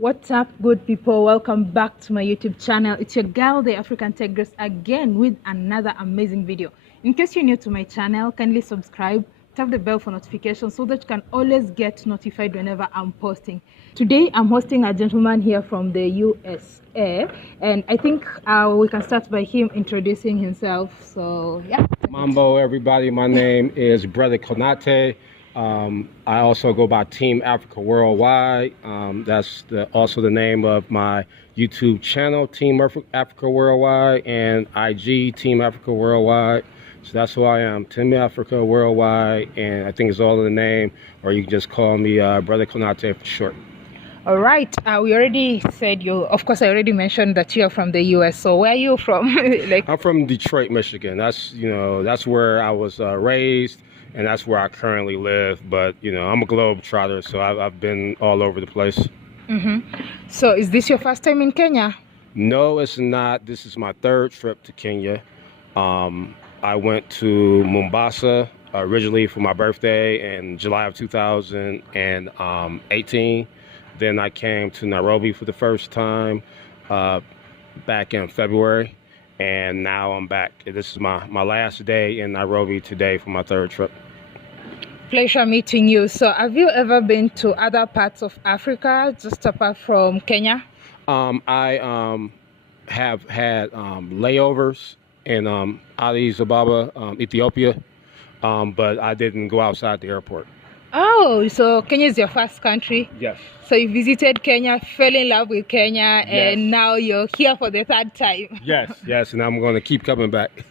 What's up, good people? Welcome back to my YouTube channel. It's your girl, the African Tigress, again with another amazing video. In case you're new to my channel, kindly subscribe, tap the bell for notifications so that you can always get notified whenever I'm posting. Today, I'm hosting a gentleman here from the USA, and I think we can start by him introducing himself. So, yeah. Mambo, everybody. My name is Brother Konata. I also go by Team Africa Worldwide. That's also the name of my YouTube channel, Team Africa Worldwide, and IG, Team Africa Worldwide. So that's who I am, Team Africa Worldwide, and I think it's all in the name, or you can just call me Brother Konata for short. All right, we already said of course I already mentioned that you're from the US. So where are you from? I'm from Detroit, Michigan. That's where I was raised, and that's where I currently live. But I'm a globetrotter, so I've been all over the place. So is this your first time in Kenya? No, it's not. This is my third trip to Kenya. I went to Mombasa originally for my birthday in July of 2018. Then I came to Nairobi for the first time back in February, and now I'm back. This is my last day in Nairobi today for my third trip. Pleasure meeting you. So have you ever been to other parts of Africa, just apart from Kenya? I have had layovers in Addis Ababa, Ethiopia, but I didn't go outside the airport. Oh, so Kenya is your first country? Yes. So you visited Kenya, fell in love with Kenya, Yes. and now you're here for the third time. Yes, and I'm going to keep coming back.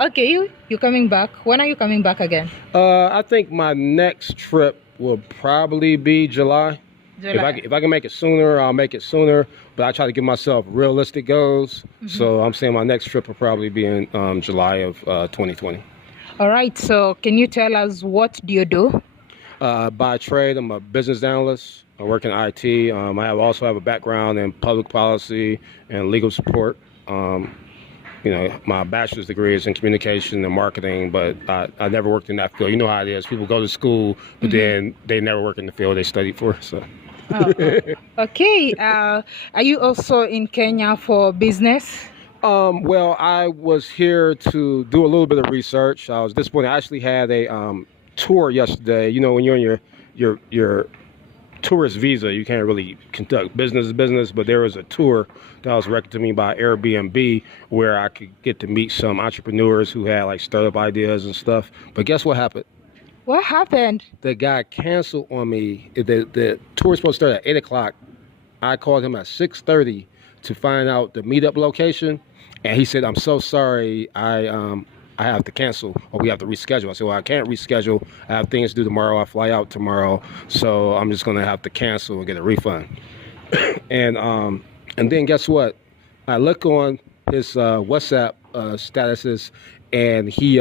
Okay. You're coming back. When are you coming back again? I think my next trip will probably be July. If I can make it sooner, I'll make it sooner. But I try to give myself realistic goals. So I'm saying my next trip will probably be in July of 2020. All right. So can you tell us, what do you do? By trade, I'm a business analyst. I work in IT. I also have a background in public policy and legal support. My bachelor's degree is in communication and marketing, but I never worked in that field. You know how it is. People go to school, but then they never work in the field they studied for. So. Okay. Are you also in Kenya for business? Well, I was here to do a little bit of research. I was disappointed. I actually had a tour yesterday. When you're on your tourist visa, you can't really conduct business, but there was a tour that was recommended to me by Airbnb where I could get to meet some entrepreneurs who had like startup ideas and stuff. But guess what happened? What happened? The guy canceled on me. The tour was supposed to start at 8 o'clock. I called him at 6:30 to find out the meetup location, and he said, "I'm so sorry, I have to cancel, or we have to reschedule." I said, "Well, I can't reschedule. I have things to do tomorrow. I fly out tomorrow, so I'm just gonna have to cancel and get a refund." And then guess what? I look on his WhatsApp statuses, and he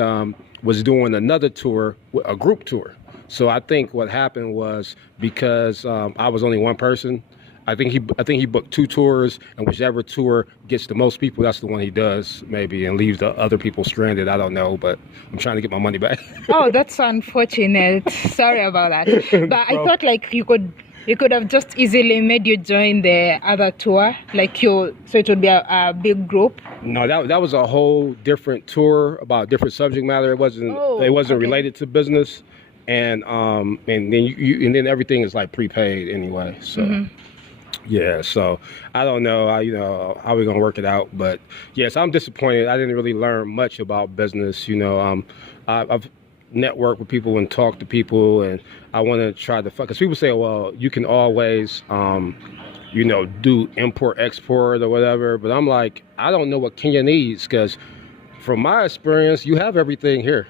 was doing another tour, a group tour. So I think what happened was, because I was only one person, I think he booked 2 tours, and whichever tour gets the most people, that's the one he does, maybe, and leaves the other people stranded. I don't know, but I'm trying to get my money back. Oh, that's unfortunate. Sorry about that. But I thought like you could have just easily made you join the other tour, so it would be a big group. No, that was a whole different tour about different subject matter. It wasn't related to business, and then everything is like prepaid anyway. So. Yeah, so I don't know, how we're gonna work it out, but yes, I'm disappointed. I didn't really learn much about business. I've networked with people and talked to people, and I want to try to because people say, well, you can always do import export or whatever, but I'm like, I don't know what Kenya needs, because from my experience, you have everything here.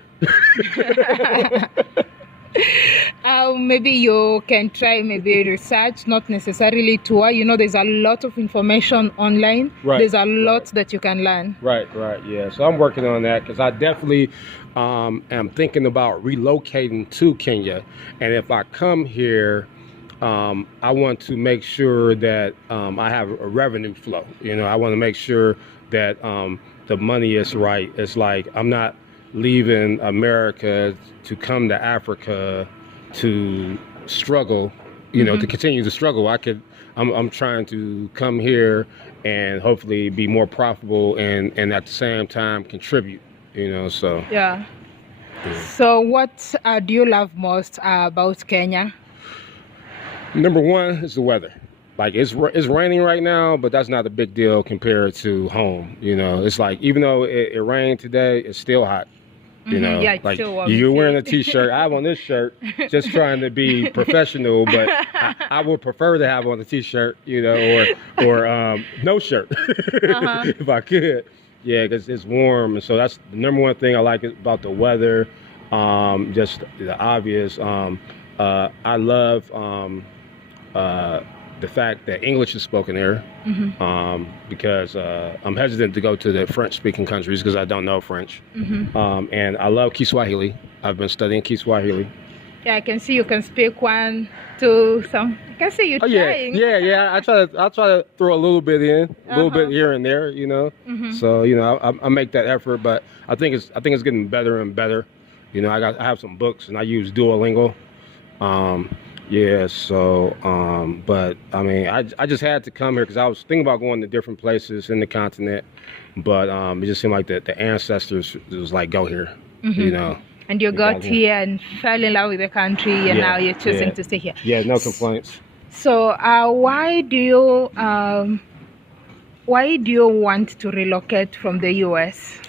Maybe you can try research, not necessarily tour. There's a lot of information online. Right. There's a lot that you can learn. Right, yeah. So I'm working on that, because I definitely am thinking about relocating to Kenya. And if I come here, I want to make sure that I have a revenue flow. I want to make sure that the money is right. It's like I'm not leaving America to come to Africa to struggle, to continue to struggle. I'm trying to come here and hopefully be more profitable and at the same time contribute. So yeah. So what do you love most about Kenya? Number one is the weather. Like it's raining right now, but that's not a big deal compared to home. It's like even though it rained today, it's still hot. Yeah, it's like still warm. you're wearing a t-shirt. I have on this shirt just trying to be professional, but I would prefer to have on a t-shirt, or no shirt if I could. Yeah, because it's warm, and so that's the number one thing I like about the weather. Just the obvious. I love the fact that English is spoken there, because I'm hesitant to go to the French-speaking countries because I don't know French. And I love Kiswahili. I've been studying Kiswahili. Yeah, I can see you can speak 1, 2, some. I can see you trying. Yeah. I try to throw a little bit in, a little bit here and there. So I make that effort, but I think it's getting better and better. I have some books and I use Duolingo. Yeah, so, but I mean, I just had to come here because I was thinking about going to different places in the continent, but it just seemed like the ancestors was like, go here, And you got here and fell in love with the country, and now you're choosing to stay here. Yeah, no complaints. So, why do you want to relocate from the U.S.?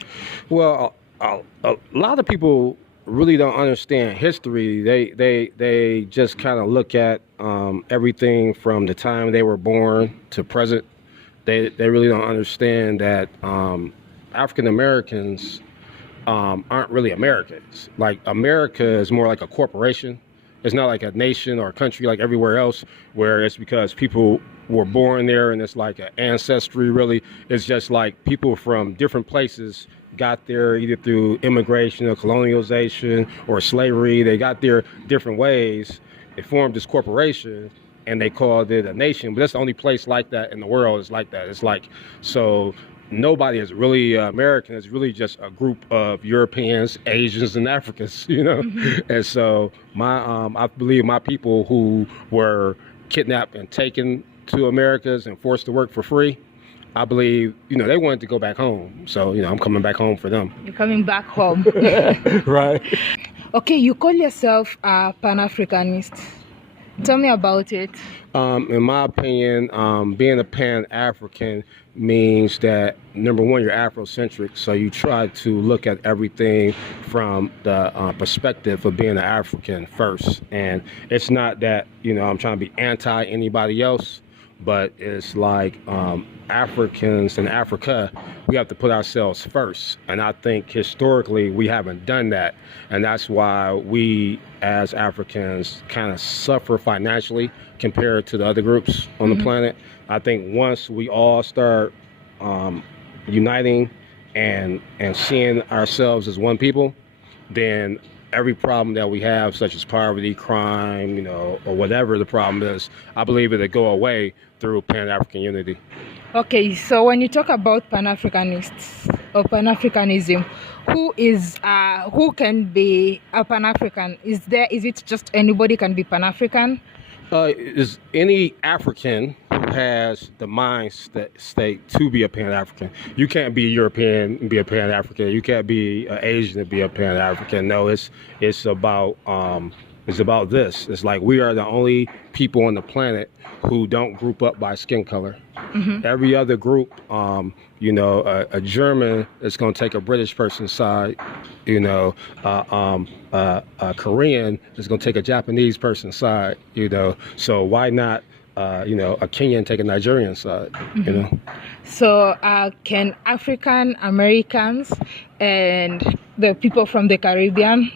Well, a lot of people really don't understand history. They just kind of look at everything from the time they were born to present. They really don't understand that African Americans aren't really Americans. Like America is more like a corporation. It's not like a nation or a country like everywhere else, where it's because people were born there and it's like an ancestry. Really, it's just like people from different places got there either through immigration or colonialization or slavery. They got there different ways. They formed this corporation and they called it a nation, but that's the only place like that in the world is like that. It's like, so nobody is really American. It's really just a group of Europeans, Asians, and Africans, And so I believe my people who were kidnapped and taken to Americas and forced to work for free, I believe, they wanted to go back home. So, I'm coming back home for them. You're coming back home. Right. Okay, you call yourself a Pan-Africanist. Tell me about it. In my opinion, being a Pan-African means that, number one, you're Afrocentric. So you try to look at everything from the perspective of being an African first. And it's not that, I'm trying to be anti anybody else, but it's like Africans in Africa, we have to put ourselves first. And I think historically we haven't done that. And that's why we as Africans kind of suffer financially compared to the other groups on the planet. I think once we all start uniting and seeing ourselves as one people, then every problem that we have, such as poverty, crime, or whatever the problem is, I believe it'll go away through Pan-African unity. Okay, so when you talk about Pan-Africanists or Pan-Africanism, who can be a Pan-African? Is it just anybody can be Pan-African? Is any African who has the mind state to be a Pan-African. You can't be European and be a Pan-African. You can't be Asian and be a Pan-African. No, it's about this. It's like we are the only people on the planet who don't group up by skin color. Mm-hmm. Every other group, a German is going to take a British person's side. A Korean is going to take a Japanese person's side. So why not? A Kenyan take a Nigerian side. Mm-hmm. So can African Americans and the people from the Caribbean,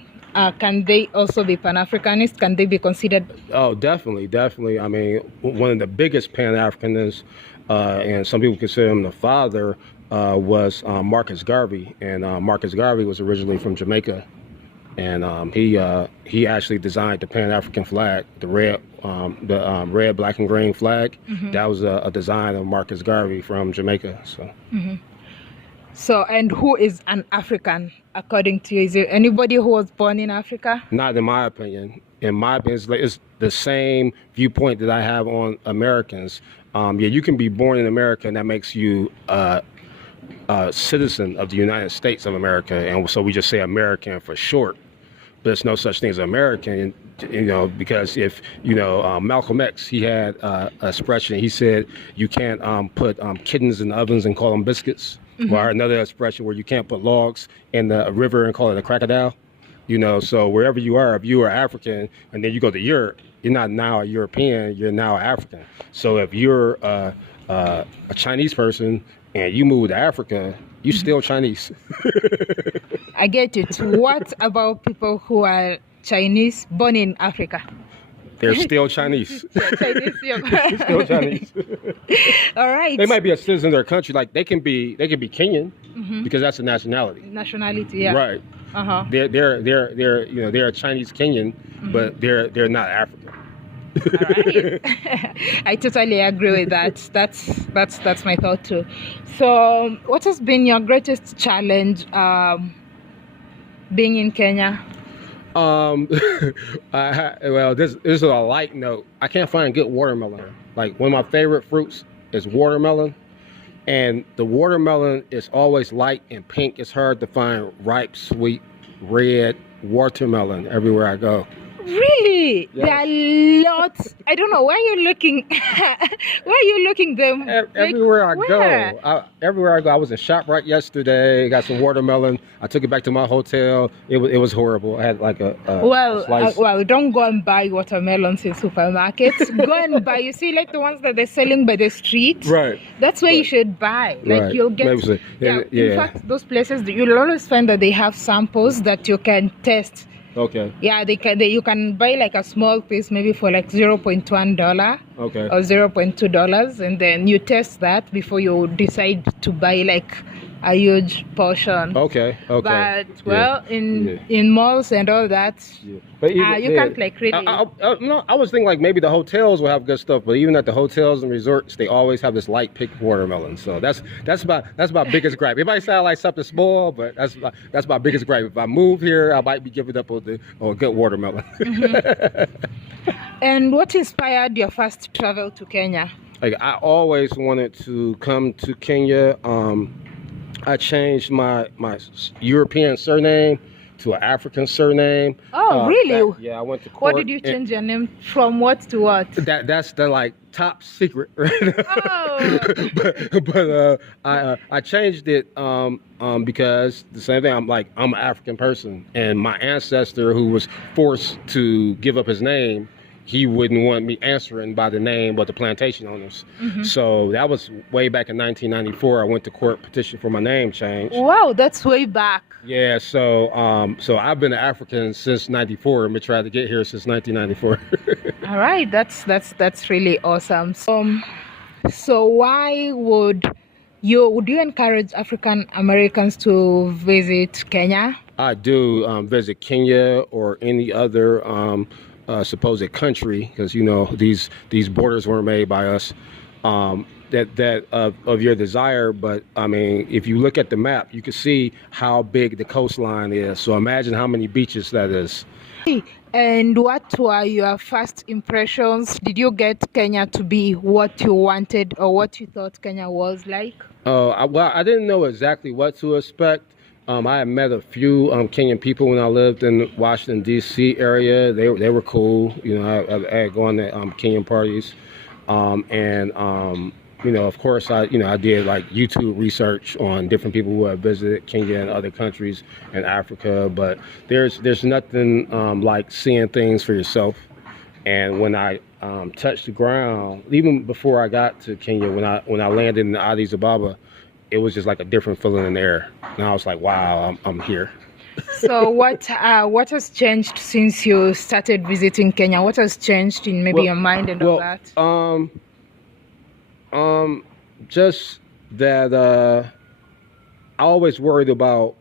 can they also be Pan-Africanists? Can they be considered? Oh, definitely. I mean, one of the biggest Pan-Africanists, and some people consider him the father, was Marcus Garvey. And Marcus Garvey was originally from Jamaica. And he actually designed the Pan-African flag, the red, black, and green flag. Mm-hmm. That was a design of Marcus Garvey from Jamaica. So. Mm-hmm. So, and who is an African, according to you? Is there anybody who was born in Africa? Not in my opinion. in my opinion, it's the same viewpoint that I have on Americans. Yeah, you can be born in America, and that makes you a citizen of the United States of America, and so we just say American for short. But there's no such thing as American, because if Malcolm X, he had an expression. He said you can't put kittens in ovens and call them biscuits, or another expression where you can't put logs in the river and call it a crocodile. So wherever you are, if you are African and then you go to Europe, you're not now a European, you're now African. So if you're a Chinese person and you move to Africa, you're still Chinese. I get it. What about people who are Chinese born in Africa? They're still Chinese. Chinese, yeah. They're still Chinese. All right. They might be a citizen of their country, like they can be Kenyan because that's a nationality. Nationality, yeah. Right. They're a Chinese Kenyan, but they're not African. All right. I totally agree with that. That's my thought too. So, what has been your greatest challenge being in Kenya? Well, this is a light note. I can't find good watermelon. Like one of my favorite fruits is watermelon, and the watermelon is always light and pink. It's hard to find ripe, sweet, red watermelon everywhere I go. Really? Yes. There are lots. I don't know where you're looking. Where are you looking them? Everywhere I go. Everywhere I go. I was in ShopRite yesterday. Got some watermelon. I took it back to my hotel. It was horrible. I had like a slice. Don't go and buy watermelons in supermarkets. Go and buy. You see, like the ones that they're selling by the street. Right. That's where you should buy. Like you'll get. So. In fact, those places you'll always find that they have samples that you can test. Okay. Yeah, you can buy like a small piece, maybe for like $0.1. Okay. Or $0.2, and then you test that before you decide to buy like a huge portion. Okay. But in malls and all that, but you can't like really. I was thinking like maybe the hotels will have good stuff, but even at the hotels and resorts, they always have this light pink watermelon. So that's my biggest gripe. It might sound like something small, but that's my biggest gripe. If I move here, I might be giving up on a good watermelon. And what inspired your first travel to Kenya? Like I always wanted to come to Kenya. I changed my European surname to an African surname. Oh, really? I went to court. What did you change your name from? What to what? That's the like top secret. Right? Oh. but I changed it because the same thing. I'm an African person, and my ancestor who was forced to give up his name, he wouldn't want me answering by the name of the plantation owners. So that was way back in 1994. I went to court, petitioned for my name change. Wow, that's way back. Yeah, so I've been an African since '94. I've been trying to get here since 1994. All right, that's really awesome. So why would you encourage African Americans to visit Kenya? I do visit Kenya or any other supposed country, because these borders weren't made by us, that of your desire. But I mean, if you look at the map, you can see how big the coastline is. So imagine how many beaches that is. And what were your first impressions? Did you get Kenya to be what you wanted or what you thought Kenya was like? I didn't know exactly what to expect. I had met a few Kenyan people when I lived in Washington, D.C. area. They were cool. I had gone to Kenyan parties. Of course, I did like YouTube research on different people who have visited Kenya and other countries in Africa. But there's nothing like seeing things for yourself. And when I touched the ground, even before I got to Kenya, when I landed in Addis Ababa, it was just like a different feeling in the air. And I was like, wow, I'm here. So what has changed since you started visiting Kenya? What has changed in maybe your mind and all that? Just that I always worried about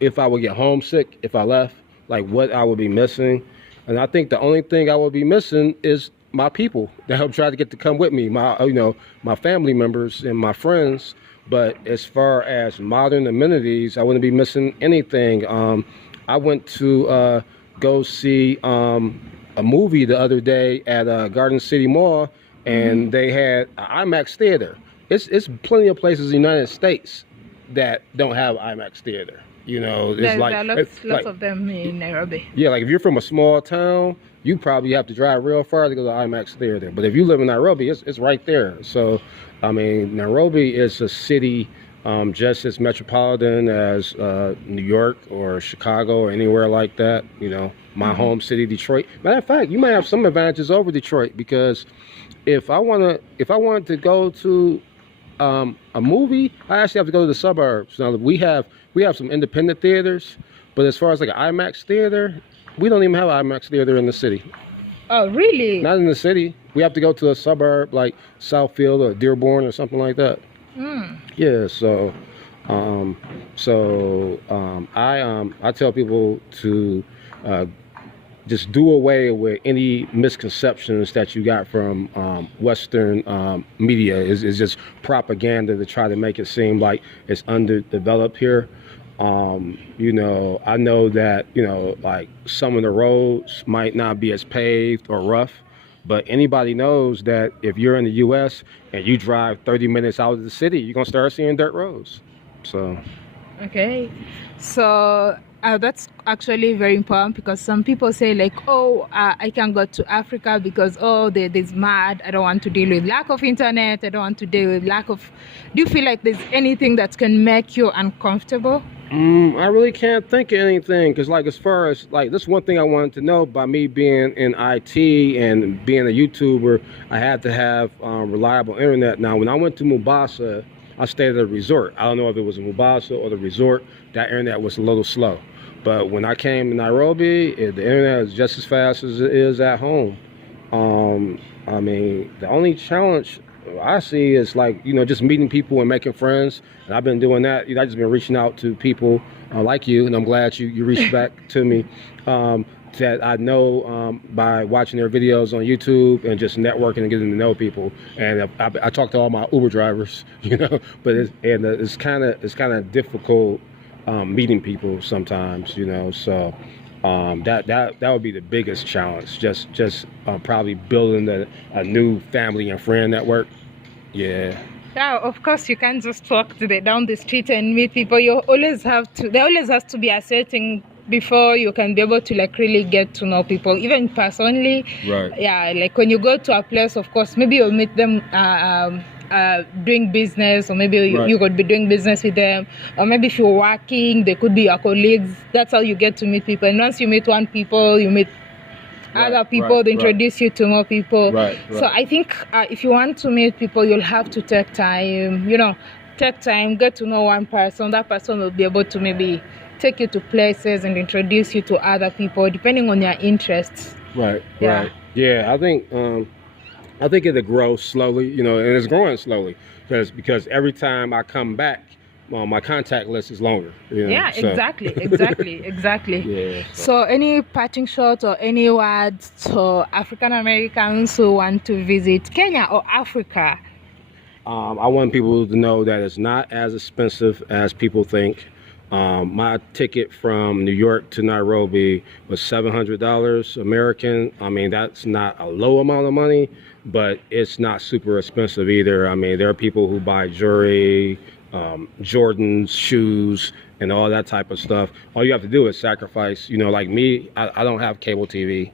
if I would get homesick if I left, like what I would be missing. And I think the only thing I would be missing is my people that I'm trying to get to come with me, my family members and my friends. But as far as modern amenities, I wouldn't be missing anything. I went to go see a movie the other day at Garden City Mall, and they had an IMAX theater. It's plenty of places in the United States that don't have IMAX theater. You know, it's there like are lots of them in Nairobi. Yeah, like if you're from a small town, you probably have to drive real far to go to IMAX theater. But if you live in Nairobi, it's right there. So, I mean, Nairobi is a city just as metropolitan as New York or Chicago or anywhere like that. You know, my home city, Detroit. Matter of fact, you might have some advantages over Detroit, because if I wanted to go to a movie, I actually have to go to the suburbs. Now we have some independent theaters, but as far as like an IMAX theater, we don't even have an IMAX theater in the city. Oh, really? Not in the city. We have to go to a suburb like Southfield or Dearborn or something like that. Yeah. So, I tell people to just do away with any misconceptions that you got from Western media. Is just propaganda to try to make it seem like it's underdeveloped here. You know, I know that, you know, like some of the roads might not be as paved or rough, but anybody knows that if you're in the U.S. and you drive 30 minutes out of the city, you're gonna start seeing dirt roads. So, okay, so that's actually very important, because some people say like, oh, I can go to Africa because, oh, there's mad, I don't want to deal with lack of internet, I don't want to deal with lack of... Do you feel like there's anything that can make you uncomfortable? I really can't think of anything, because like as far as like this one thing I wanted to know, by me being in IT and being a YouTuber, I had to have reliable internet. Now when I went to Mombasa, I stayed at a resort. I don't know if it was in Mombasa or the resort, that internet was a little slow. But when I came to Nairobi, the internet is just as fast as it is at home. I mean, the only challenge I see is like, you know, just meeting people and making friends. And I've been doing that. You know, I've just been reaching out to people like you, and I'm glad you reached back to me. That I know by watching their videos on YouTube and just networking and getting to know people. And I talk to all my Uber drivers, you know, but it's kind of difficult meeting people sometimes, you know. So that would be the biggest challenge. Just probably building a new family and friend network. Yeah. Yeah, of course you can't just walk down the street and meet people. There always has to be a setting before you can be able to like really get to know people, even personally. Right. Yeah, like when you go to a place, of course, maybe you'll meet them doing business, or maybe you could be doing business with them, or maybe if you're working, they could be your colleagues. That's how you get to meet people. And once you meet one people, you meet other people, they introduce you to more people. So I think if you want to meet people, you'll have to take time, you know, get to know one person. That person will be able to maybe take you to places and introduce you to other people depending on your interests. Right. Yeah, I think it'll grow slowly, you know, and it's growing slowly because every time I come back, my contact list is longer. You know? Yeah, so. Exactly. Yeah. So any parting shot or any words to African Americans who want to visit Kenya or Africa? I want people to know that it's not as expensive as people think. My ticket from New York to Nairobi was $700 American. I mean, that's not a low amount of money, but it's not super expensive either. I mean, there are people who buy jewelry, Jordans, shoes, and all that type of stuff. All you have to do is sacrifice. You know, like me, I don't have cable TV.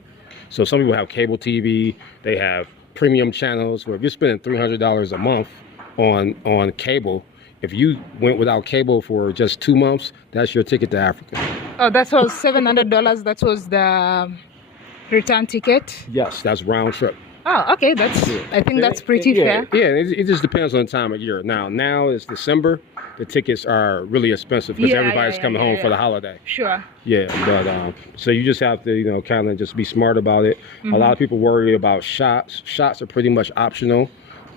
So some people have cable TV. They have premium channels where if you're spending $300 a month on cable, if you went without cable for just 2 months, that's your ticket to Africa. Oh, that was $700. That was the return ticket? Yes, that's round trip. Oh, okay. I think that's pretty fair. Yeah, it just depends on the time of year. Now it's December. The tickets are really expensive because everybody's coming home for the holiday. Sure. Yeah, but so you just have to, you know, kind of just be smart about it. A lot of people worry about shots. Shots are pretty much optional.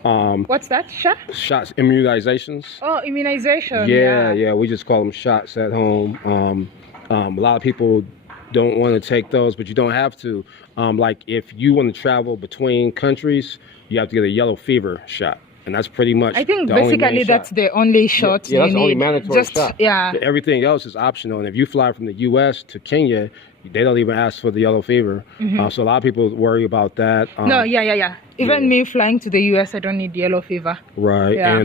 What's that? Shots, immunizations. Oh, immunization. Yeah, we just call them shots at home. A lot of people don't want to take those, but you don't have to. Like if you want to travel between countries, you have to get a yellow fever shot, and that's pretty much. I think basically that's the only shot. Yeah, that's the only mandatory shot. Yeah. Everything else is optional, and if you fly from the U.S. to Kenya, they don't even ask for the yellow fever. So a lot of people worry about that. No, yeah. Even me flying to the US, I don't need yellow fever. Right, yeah.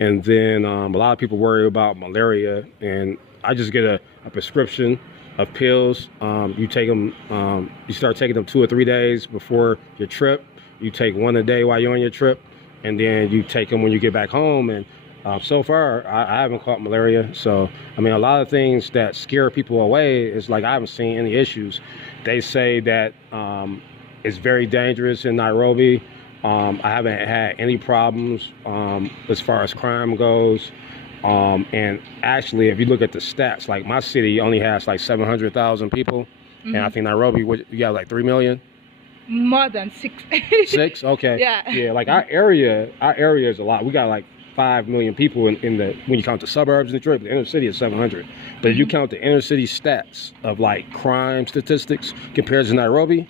And then a lot of people worry about malaria, and I just get a prescription of pills. You take them, you start taking them 2 or 3 days before your trip. You take one a day while you're on your trip, and then you take them when you get back home. And so far, I haven't caught malaria. So, I mean, a lot of things that scare people away is like, I haven't seen any issues. They say that it's very dangerous in Nairobi. I haven't had any problems as far as crime goes. And actually, if you look at the stats, like my city only has like 700,000 people. And I think Nairobi, you got like 3 million? More than 6. 6? Okay. Yeah. Like our area is a lot. We got like 5 million people in the, when you count the suburbs in Detroit, but the inner city is 700. But if you count the inner city stats of like crime statistics compared to Nairobi,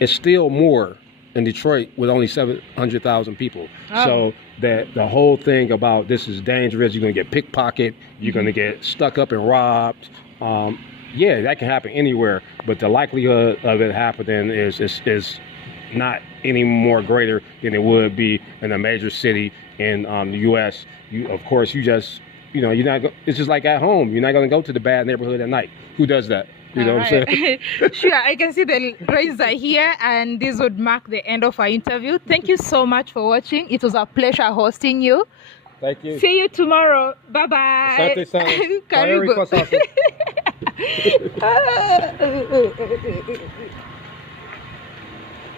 it's still more in Detroit with only 700,000 people. So that the whole thing about this is dangerous, you're gonna get pickpocketed, you're gonna get stuck up and robbed. Yeah, that can happen anywhere, but the likelihood of it happening is not any more greater than it would be in a major city in the U.S. Of course, you're not. It's just like at home. You're not going to go to the bad neighborhood at night. Who does that? You know what I'm saying? Sure, I can see the rays are here, and this would mark the end of our interview. Thank you so much for watching. It was a pleasure hosting you. Thank you. See you tomorrow. Bye bye. Asante sana. Karibu.